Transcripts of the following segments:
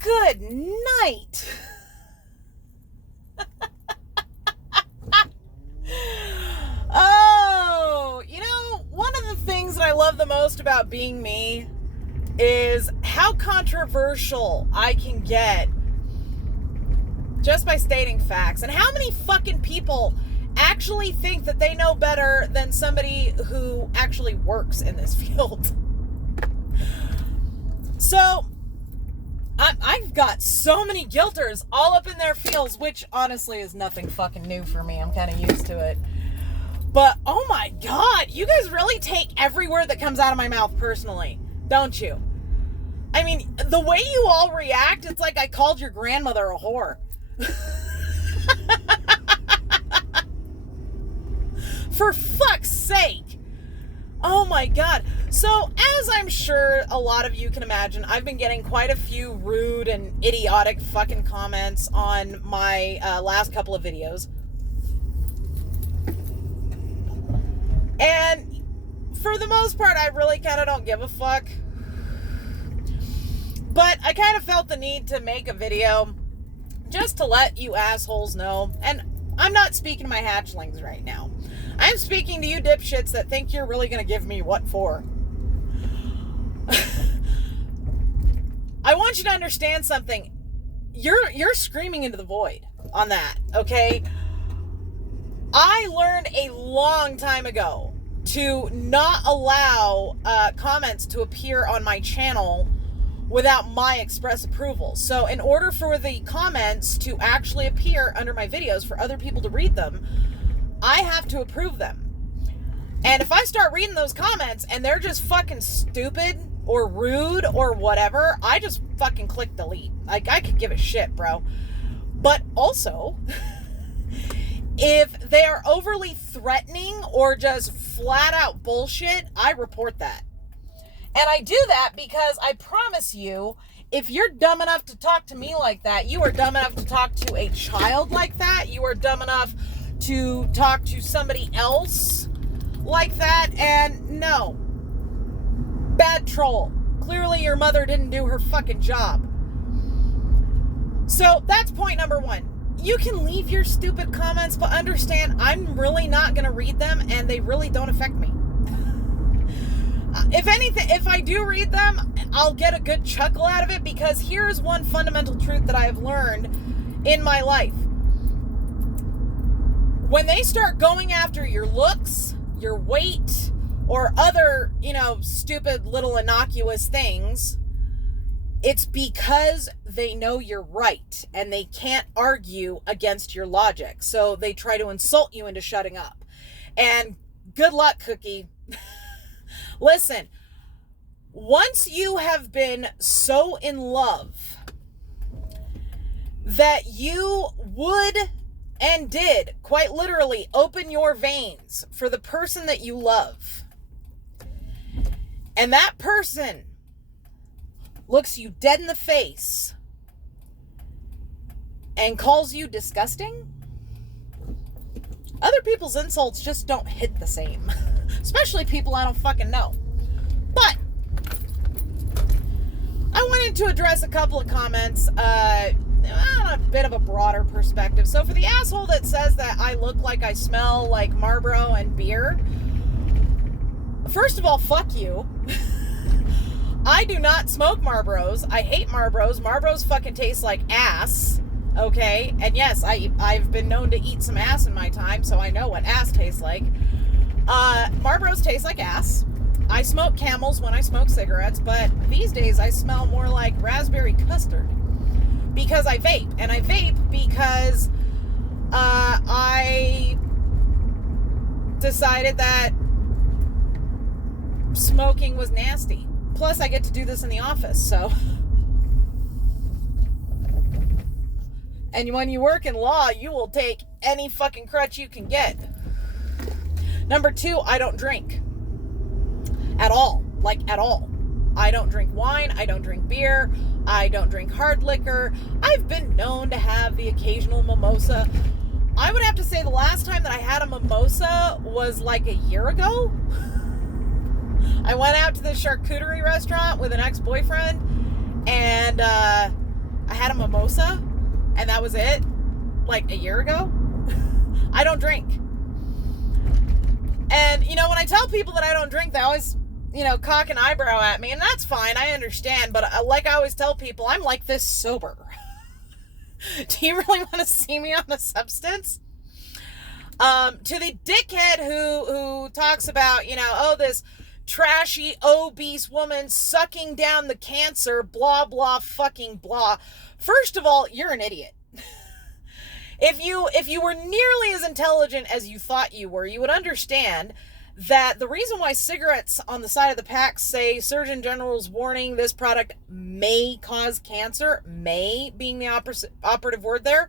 Good night. Oh, one of the things that I love the most about being me is how controversial I can get just by stating facts, and how many fucking people actually think that they know better than somebody who actually works in this field. So I've got so many guilters all up in their fields, which honestly is nothing fucking new for me. I'm kind of used to it. But oh my God, you guys really take every word that comes out of my mouth personally, don't you? I mean, the way you all react, it's like I called your grandmother a whore. For fuck's sake. Oh my God. So, as I'm sure a lot of you can imagine, I've been getting quite a few rude and idiotic fucking comments on my last couple of videos. And for the most part, I really kind of don't give a fuck. But I kind of felt the need to make a video just to let you assholes know. And I'm not speaking to my hatchlings right now. I'm speaking to you dipshits that think you're really going to give me what for. I want you to understand something. You're screaming into the void on that, okay? I learned a long time ago to not allow comments to appear on my channel without my express approval. So in order for the comments to actually appear under my videos for other people to read them, I have to approve them. And if I start reading those comments and they're just fucking stupid or rude or whatever, I just fucking click delete. Like, I could give a shit, bro. But also, if they are overly threatening or just flat out bullshit, I report that. And I do that because I promise you, if you're dumb enough to talk to me like that, you are dumb enough to talk to a child like that, you are dumb enough to talk to somebody else like that, and no. Bad troll. Clearly your mother didn't do her fucking job. So that's point number one. You can leave your stupid comments, but understand I'm really not going to read them, and they really don't affect me. If anything, if I do read them, I'll get a good chuckle out of it, because here's one fundamental truth that I have learned in my life. When they start going after your looks, your weight, or other, stupid little innocuous things, it's because they know you're right and they can't argue against your logic. So they try to insult you into shutting up. And good luck, Cookie. Listen, once you have been so in love that you would and did quite literally open your veins for the person that you love, and that person looks you dead in the face and calls you disgusting, other people's insults just don't hit the same. Especially people I don't fucking know. But I wanted to address a couple of comments on a bit of a broader perspective. So for the asshole that says that I look like I smell like Marlboro and beer, first of all, fuck you. I do not smoke Marlboros. I hate Marlboros. Marlboros fucking taste like ass. Okay? And yes, I've been known to eat some ass in my time, so I know what ass tastes like. Marlboros taste like ass. I smoke Camels when I smoke cigarettes, but these days I smell more like raspberry custard because I vape. And I vape because I decided that smoking was nasty. Plus, I get to do this in the office, so. And when you work in law, you will take any fucking crutch you can get. Number two, I don't drink. At all. Like, at all. I don't drink wine. I don't drink beer. I don't drink hard liquor. I've been known to have the occasional mimosa. I would have to say the last time that I had a mimosa was like a year ago. I went out to the charcuterie restaurant with an ex-boyfriend, and I had a mimosa, and that was it, like a year ago. I don't drink. And, you know, when I tell people that I don't drink, they always, you know, cock an eyebrow at me, and that's fine, I understand, but like I always tell people, I'm like this sober. Do you really want to see me on a substance? To the dickhead who talks about, you know, oh, this trashy, obese woman sucking down the cancer, blah, blah, fucking blah. First of all, you're an idiot. If you were nearly as intelligent as you thought you were, you would understand that the reason why cigarettes on the side of the pack say Surgeon General's warning, this product may cause cancer, may being the operative word there,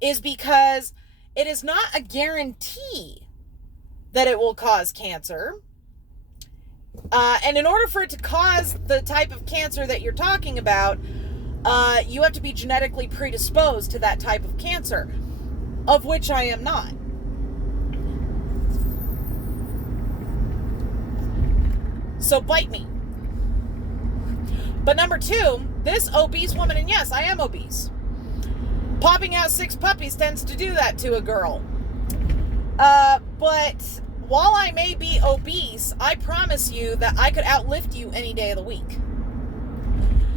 is because it is not a guarantee that it will cause cancer. And in order for it to cause the type of cancer that you're talking about, you have to be genetically predisposed to that type of cancer, of which I am not. So bite me. But number two, this obese woman, and yes, I am obese. Popping out 6 puppies tends to do that to a girl. But while I may be obese, I promise you that I could outlift you any day of the week.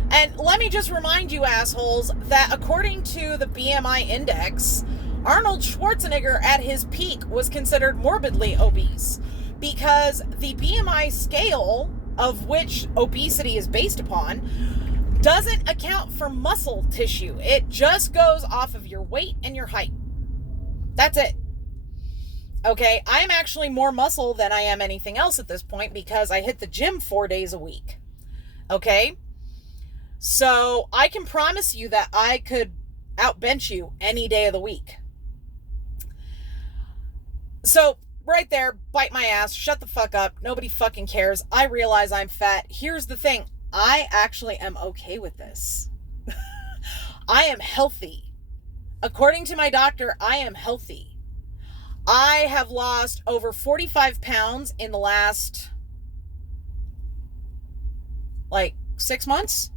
And let me just remind you, assholes, that according to the BMI index, Arnold Schwarzenegger at his peak was considered morbidly obese, because the BMI scale, of which obesity is based upon, doesn't account for muscle tissue. It just goes off of your weight and your height. That's it. Okay, I'm actually more muscle than I am anything else at this point because I hit the gym 4 days a week. Okay? So I can promise you that I could outbench you any day of the week. So right there, bite my ass, shut the fuck up, nobody fucking cares. I realize I'm fat. Here's the thing, I actually am okay with this. I am healthy. According to my doctor, I am healthy. I have lost over 45 pounds in the last, 6 months.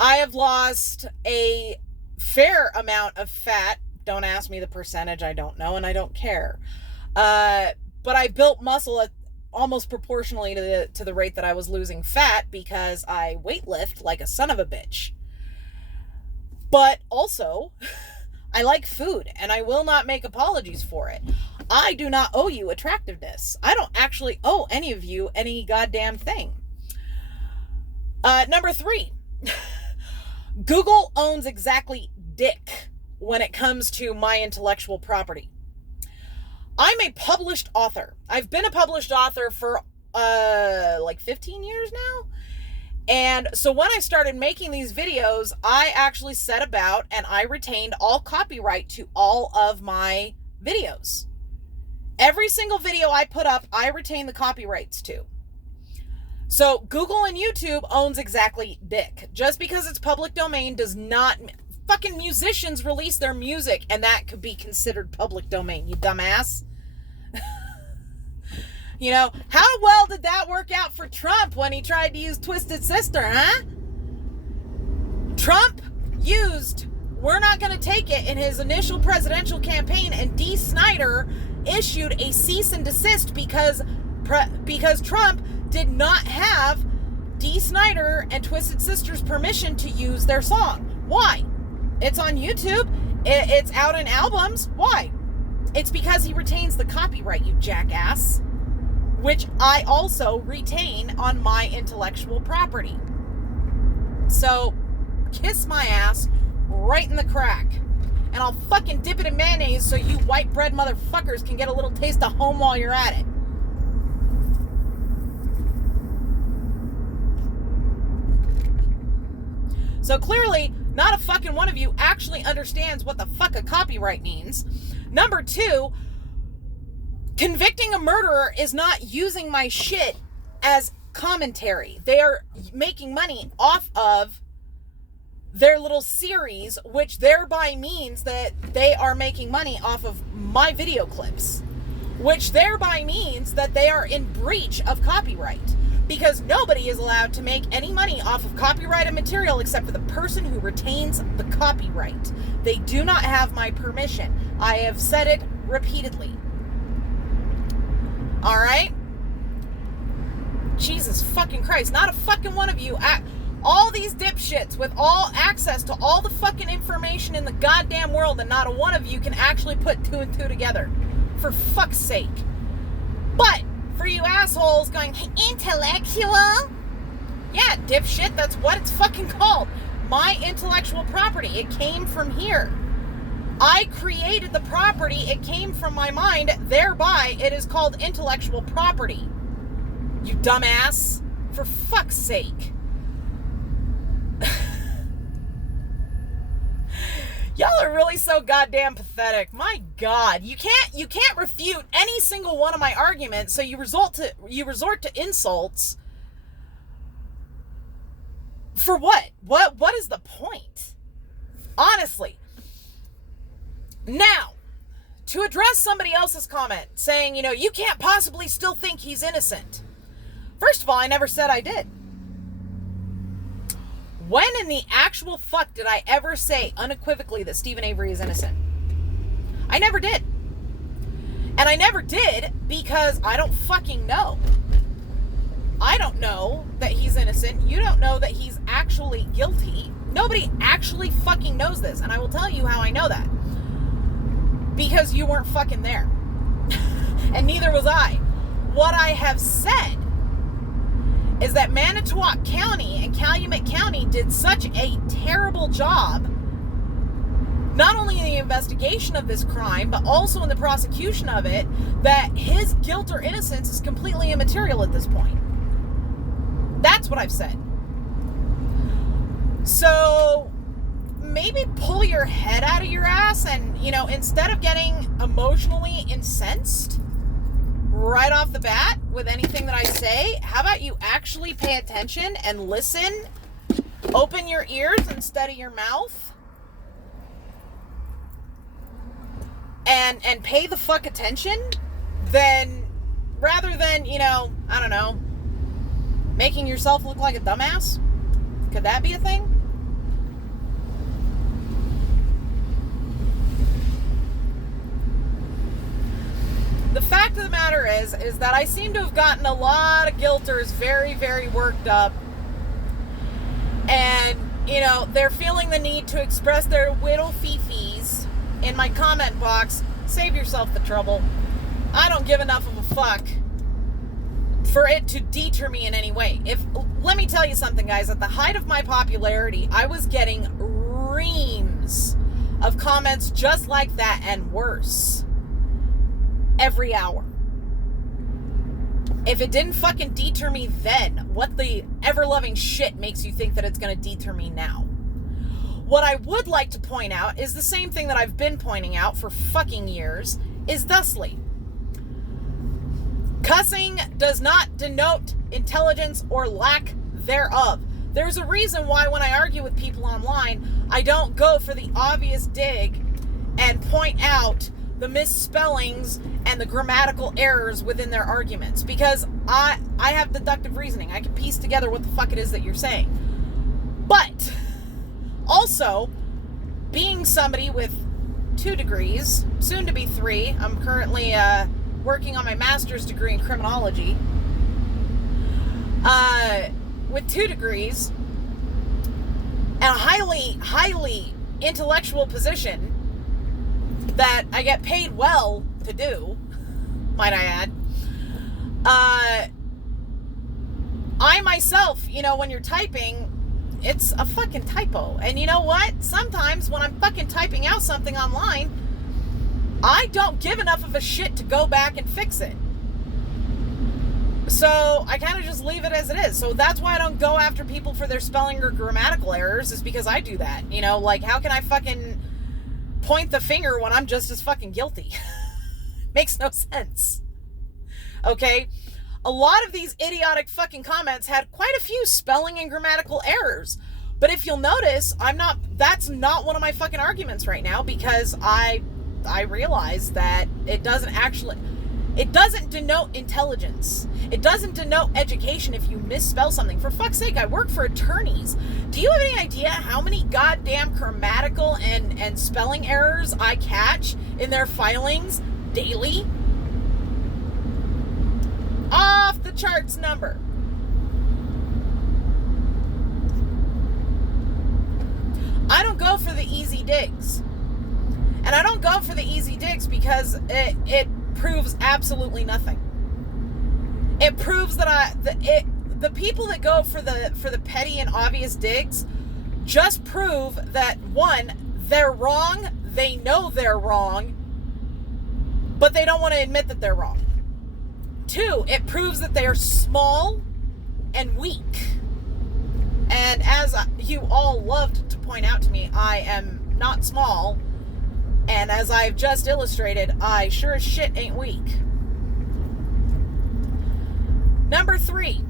I have lost a fair amount of fat. Don't ask me the percentage, I don't know, and I don't care. But I built muscle at almost proportionally to the rate that I was losing fat because I weightlift like a son of a bitch. But also, I like food, and I will not make apologies for it. I do not owe you attractiveness. I don't actually owe any of you any goddamn thing. Number 3. Google owns exactly dick when it comes to my intellectual property. I'm a published author. I've been a published author for 15 years now. And so when I started making these videos, I actually set about and I retained all copyright to all of my videos. Every single video I put up, I retain the copyrights to. So Google and YouTube owns exactly dick. Just because it's public domain does not... Fucking musicians release their music and that could be considered public domain, you dumbass. You know, how well did that work out for Trump when he tried to use Twisted Sister, huh? Trump used We're Not Gonna Take It in his initial presidential campaign, and Dee Snider issued a cease and desist because Trump did not have Dee Snider and Twisted Sister's permission to use their song. Why? It's on YouTube. It's out in albums. Why? It's because he retains the copyright, you jackass. Which I also retain on my intellectual property. So, kiss my ass right in the crack. And I'll fucking dip it in mayonnaise so you white bread motherfuckers can get a little taste of home while you're at it. So clearly, not a fucking one of you actually understands what the fuck a copyright means. Number 2, convicting a murderer is not using my shit as commentary. They are making money off of their little series, which thereby means that they are making money off of my video clips, which thereby means that they are in breach of copyright. because nobody is allowed to make any money off of copyrighted material except for the person who retains the copyright. They do not have my permission. I have said it repeatedly. All right? Jesus fucking Christ. Not a fucking one of you. All these dipshits with all access to all the fucking information in the goddamn world, and not a one of you can actually put two and two together. For fuck's sake. But for you assholes going, intellectual? Yeah, dipshit, that's what it's fucking called. My intellectual property. It came from here. I created the property. It came from my mind. Thereby, it is called intellectual property. You dumbass. For fuck's sake. Y'all are really so goddamn pathetic. My God, you can't refute any single one of my arguments, so you resort to insults. For what? What is the point? Honestly. Now, to address somebody else's comment saying, you can't possibly still think he's innocent. First of all, I never said I did. When in the actual fuck did I ever say unequivocally that Steven Avery is innocent? I never did. And I never did because I don't fucking know. I don't know that he's innocent. You don't know that he's actually guilty. Nobody actually fucking knows this. And I will tell you how I know that. Because you weren't fucking there. And neither was I. What I have said is that Manitowoc County and Calumet County did such a terrible job, not only in the investigation of this crime, but also in the prosecution of it, that his guilt or innocence is completely immaterial at this point. That's what I've said. So maybe pull your head out of your ass and, instead of getting emotionally incensed right off the bat with anything that I say, how about you actually pay attention and listen? Open your ears instead of your mouth. And pay the fuck attention. Then, rather than, I don't know, making yourself look like a dumbass. Could that be a thing? The fact of the matter is that I seem to have gotten a lot of guilters very, very worked up. And, they're feeling the need to express their little fifis in my comment box. Save yourself the trouble. I don't give enough of a fuck for it to deter me in any way. Let me tell you something, guys. At the height of my popularity, I was getting reams of comments just like that and worse. Every hour. If it didn't fucking deter me then, what the ever-loving shit makes you think that it's going to deter me now? What I would like to point out is the same thing that I've been pointing out for fucking years, is thusly. Cussing does not denote intelligence or lack thereof. There's a reason why when I argue with people online, I don't go for the obvious dig and point out the misspellings and the grammatical errors within their arguments, because I have deductive reasoning. I can piece together what the fuck it is that you're saying. But also, being somebody with 2 degrees, soon to be 3, I'm currently working on my master's degree in criminology, with 2 degrees and a highly intellectual position that I get paid well to do, might I add. I myself, when you're typing, it's a fucking typo. And you know what? Sometimes when I'm fucking typing out something online, I don't give enough of a shit to go back and fix it. So I kind of just leave it as it is. So that's why I don't go after people for their spelling or grammatical errors, is because I do that. How can I fucking point the finger when I'm just as fucking guilty? Makes no sense. Okay? A lot of these idiotic fucking comments had quite a few spelling and grammatical errors. But if you'll notice, that's not one of my fucking arguments right now, because I realize that it doesn't actually, It doesn't denote intelligence. It doesn't denote education if you misspell something. For fuck's sake, I work for attorneys. Do you have any idea how many goddamn grammatical and spelling errors I catch in their filings daily? Off the charts number. I don't go for the easy digs. And I don't go for the easy digs because it proves absolutely nothing. It proves that the people that go for the petty and obvious digs just prove that, one, they're wrong, they know they're wrong, but they don't want to admit that they're wrong. Two, it proves that they are small and weak. And as you all loved to point out to me, I am not small. And as I've just illustrated, I sure as shit ain't weak. Number 3.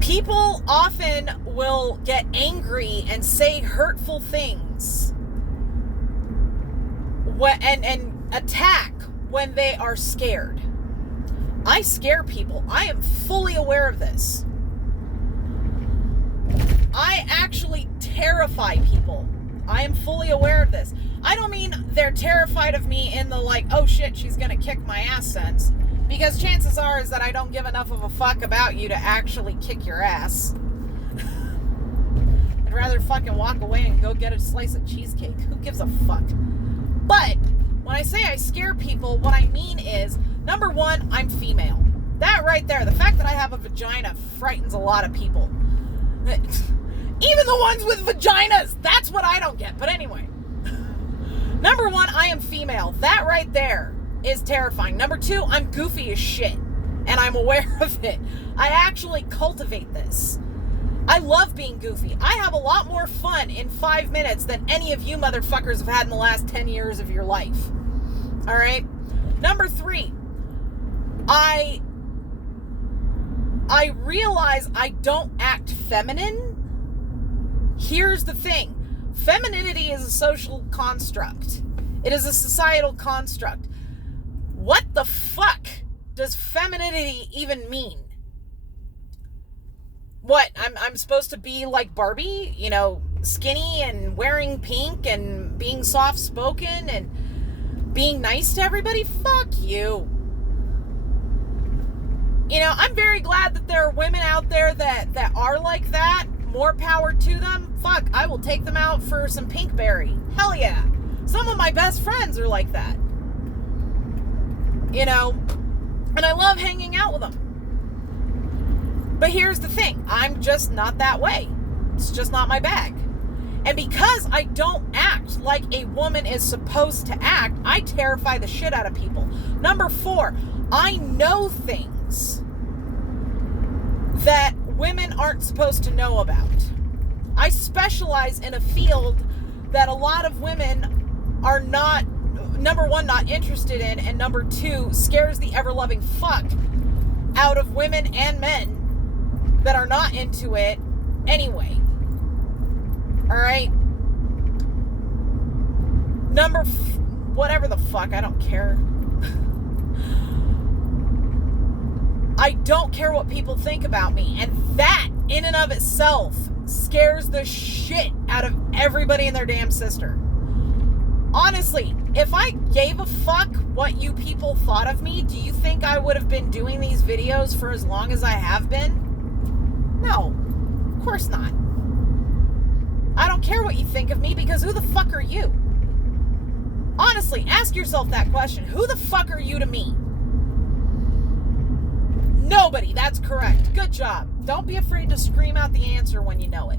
People often will get angry and say hurtful things and attack when they are scared. I scare people. I am fully aware of this. I actually terrify people. I am fully aware of this. I don't mean they're terrified of me in the like, oh shit, she's gonna kick my ass sense. Because chances are is that I don't give enough of a fuck about you to actually kick your ass. I'd rather fucking walk away and go get a slice of cheesecake. Who gives a fuck? But when I say I scare people, what I mean is, number 1, I'm female. That right there, the fact that I have a vagina frightens a lot of people. Even the ones with vaginas, that's what I don't get. But anyway, number 1, I am female. That right there is terrifying. Number 2, I'm goofy as shit, and I'm aware of it. I actually cultivate this. I love being goofy. I have a lot more fun in 5 minutes than any of you motherfuckers have had in the last 10 years of your life. All right? Number 3, I realize I don't act feminine. Here's the thing. Femininity is a social construct. It is a societal construct. What the fuck does femininity even mean? What? I'm supposed to be like Barbie? You know, skinny and wearing pink and being soft-spoken and being nice to everybody? Fuck you. You know, I'm very glad that there are women out there that are like that. More power to them. Fuck, I will take them out for some Pinkberry. Hell yeah. Some of my best friends are like that. You know, and I love hanging out with them. But here's the thing. I'm just not that way. It's just not my bag. And because I don't act like a woman is supposed to act, I terrify the shit out of people. Number 4, I know things that women aren't supposed to know about. I specialize in a field that a lot of women are not, number 1, not interested in, and number 2, scares the ever-loving fuck out of women and men that are not into it anyway. Alright? Whatever the fuck, I don't care. I don't care what people think about me. And that, in and of itself, scares the shit out of everybody and their damn sister. Honestly, if I gave a fuck what you people thought of me, do you think I would have been doing these videos for as long as I have been? No, of course not. I don't care what you think of me, because who the fuck are you? Honestly, ask yourself that question. Who the fuck are you to me? Nobody. That's correct. Good job. Don't be afraid to scream out the answer when you know it.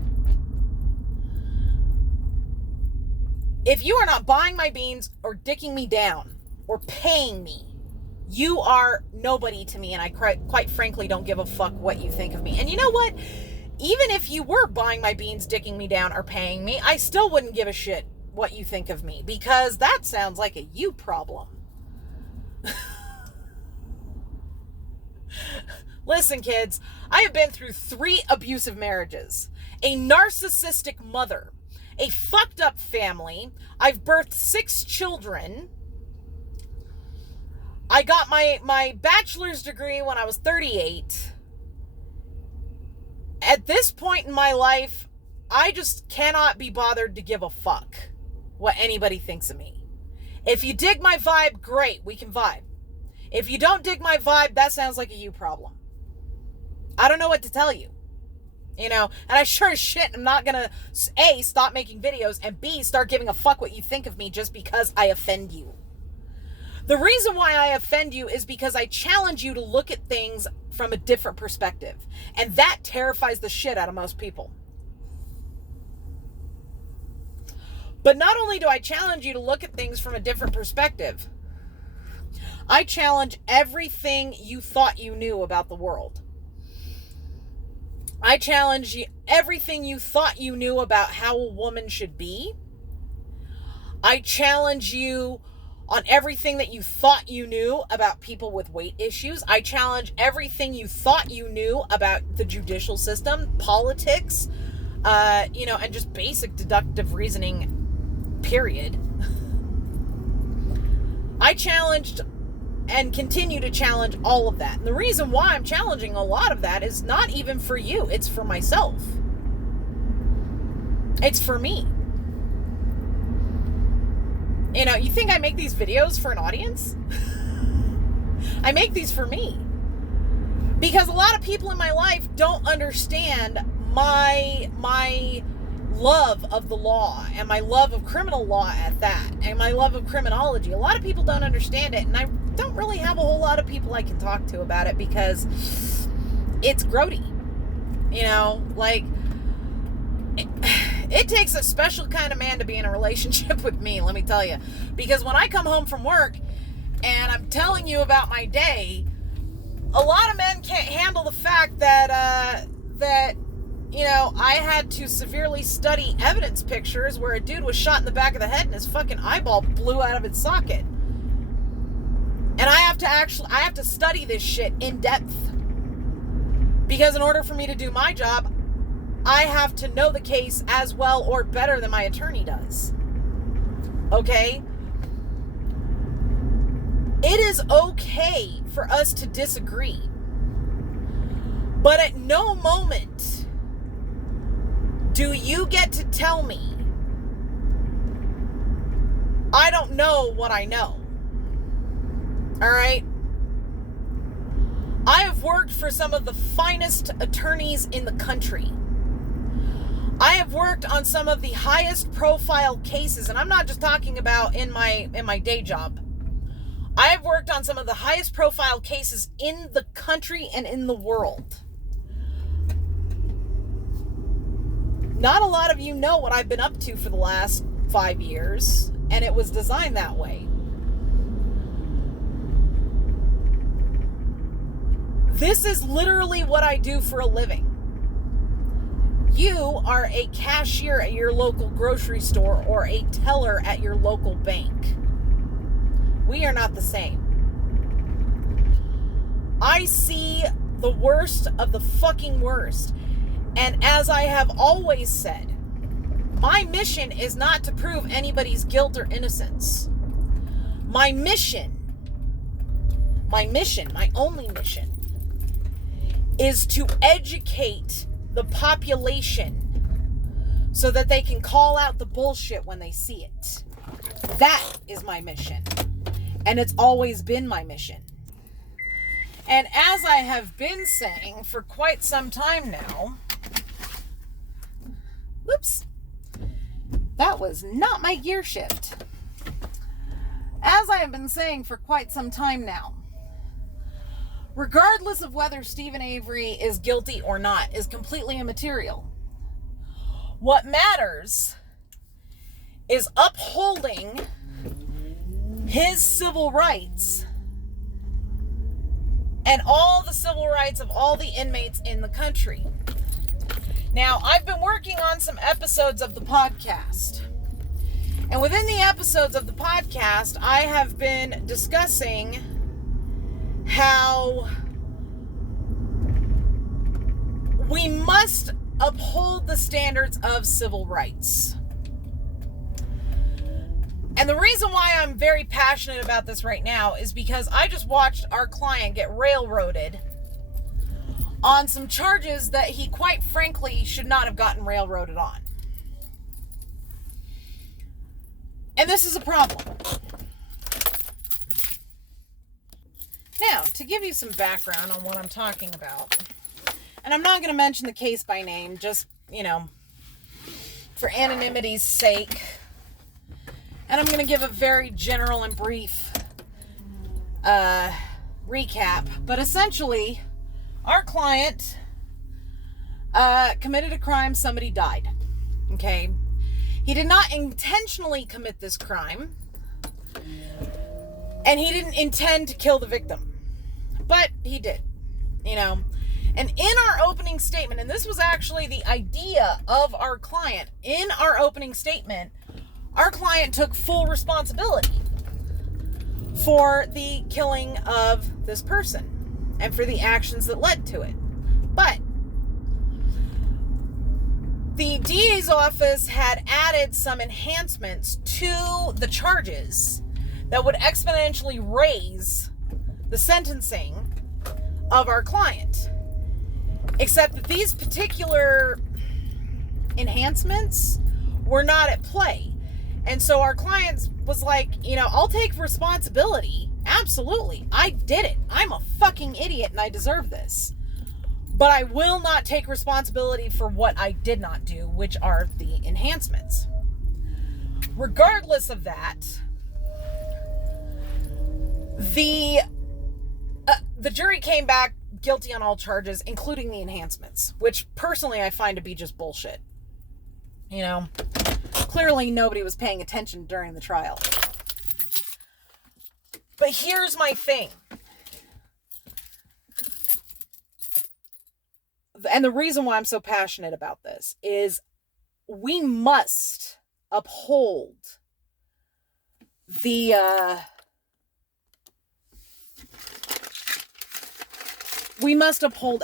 If you are not buying my beans or dicking me down or paying me, you are nobody to me, and I quite frankly don't give a fuck what you think of me. And you know what? Even if you were buying my beans, dicking me down, or paying me, I still wouldn't give a shit what you think of me, because that sounds like a you problem. Listen, kids, I have been through 3 abusive marriages, a narcissistic mother, a fucked up family. I've birthed 6 children, I got my bachelor's degree when I was 38. At this point in my life, I just cannot be bothered to give a fuck what anybody thinks of me. If you dig my vibe, great, we can vibe. If you don't dig my vibe, that sounds like a you problem. I don't know what to tell you. You know, and I sure as shit am not gonna, A, stop making videos, and B, start giving a fuck what you think of me just because I offend you. The reason why I offend you is because I challenge you to look at things from a different perspective. And that terrifies the shit out of most people. But not only do I challenge you to look at things from a different perspective, I challenge everything you thought you knew about the world. I challenge everything you thought you knew about how a woman should be. I challenge you on everything that you thought you knew about people with weight issues. I challenge everything you thought you knew about the judicial system, politics, and just basic deductive reasoning, period. I challenged and continue to challenge all of that. And the reason why I'm challenging a lot of that is not even for you. It's for myself. It's for me. You know, you think I make these videos for an audience? I make these for me. Because a lot of people in my life don't understand my love of the law and my love of criminal law at that, and my love of criminology. A lot of people don't understand it, and I don't really have a whole lot of people I can talk to about it because it's grody. You know, like, it takes a special kind of man to be in a relationship with me, let me tell you. Because when I come home from work and I'm telling you about my day, a lot of men can't handle the fact that I had to severely study evidence pictures where a dude was shot in the back of the head and his fucking eyeball blew out of its socket. And I have to study this shit in depth. Because in order for me to do my job, I have to know the case as well or better than my attorney does. Okay? It is okay for us to disagree. But at no moment do you get to tell me I don't know what I know. Alright? I have worked for some of the finest attorneys in the country. I have worked on some of the highest profile cases, and I'm not just talking about in my day job. I have worked on some of the highest profile cases in the country and in the world. Not a lot of you know what I've been up to for the last 5 years, and it was designed that way. This is literally what I do for a living. You are a cashier at your local grocery store or a teller at your local bank. We are not the same. I see the worst of the fucking worst. And as I have always said, my mission is not to prove anybody's guilt or innocence. My only mission, is to educate the population so that they can call out the bullshit when they see it. That is my mission. And it's always been my mission. And as I have been saying for quite some time now, whoops, that was not my gear shift. As I have been saying for quite some time now, regardless of whether Steven Avery is guilty or not, is completely immaterial. What matters is upholding his civil rights and all the civil rights of all the inmates in the country. Now, I've been working on some episodes of the podcast. And within the episodes of the podcast, I have been discussing how we must uphold the standards of civil rights. And the reason why I'm very passionate about this right now is because I just watched our client get railroaded on some charges that he quite frankly should not have gotten railroaded on. And this is a problem. Now, to give you some background on what I'm talking about, and I'm not going to mention the case by name, just, for anonymity's sake. And I'm going to give a very general and brief recap. But essentially, our client committed a crime. Somebody died. Okay? He did not intentionally commit this crime. And he didn't intend to kill the victim. But he did. And in our opening statement, and this was actually the idea of our client, in our opening statement, our client took full responsibility for the killing of this person and for the actions that led to it. But the DA's office had added some enhancements to the charges that would exponentially raise the sentencing of our client. Except that these particular enhancements were not at play. And so our client was like, I'll take responsibility. Absolutely. I did it. I'm a fucking idiot and I deserve this. But I will not take responsibility for what I did not do, which are the enhancements. Regardless of that, the jury came back guilty on all charges, including the enhancements, which personally I find to be just bullshit. Clearly nobody was paying attention during the trial. But here's my thing. And the reason why I'm so passionate about this is we must uphold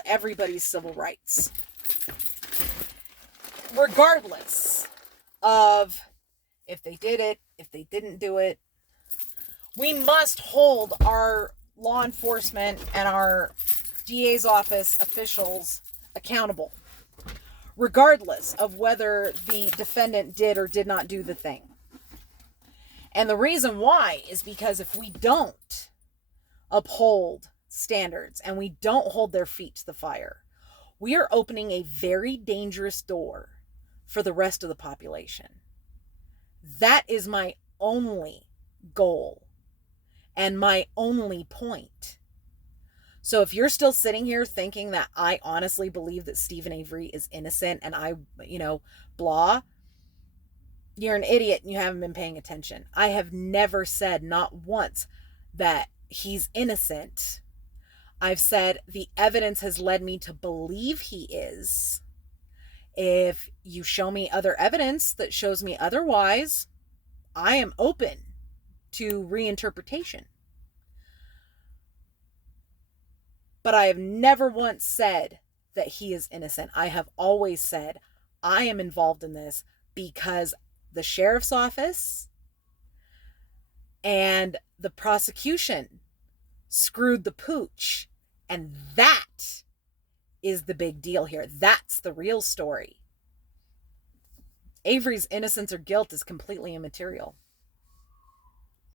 everybody's civil rights. Regardless of if they did it, if they didn't do it. We must hold our law enforcement and our DA's office officials accountable, regardless of whether the defendant did or did not do the thing. And the reason why is because if we don't uphold standards and we don't hold their feet to the fire, we are opening a very dangerous door for the rest of the population. That is my only goal and my only point. So if you're still sitting here thinking that I honestly believe that Steven Avery is innocent and blah, you're an idiot and you haven't been paying attention. I have never said, not once, that he's innocent. I've said the evidence has led me to believe he is. If you show me other evidence that shows me otherwise, I am open to reinterpretation. But I have never once said that he is innocent. I have always said I am involved in this because the sheriff's office and the prosecution screwed the pooch. And that is the big deal here. That's the real story. Avery's innocence or guilt is completely immaterial.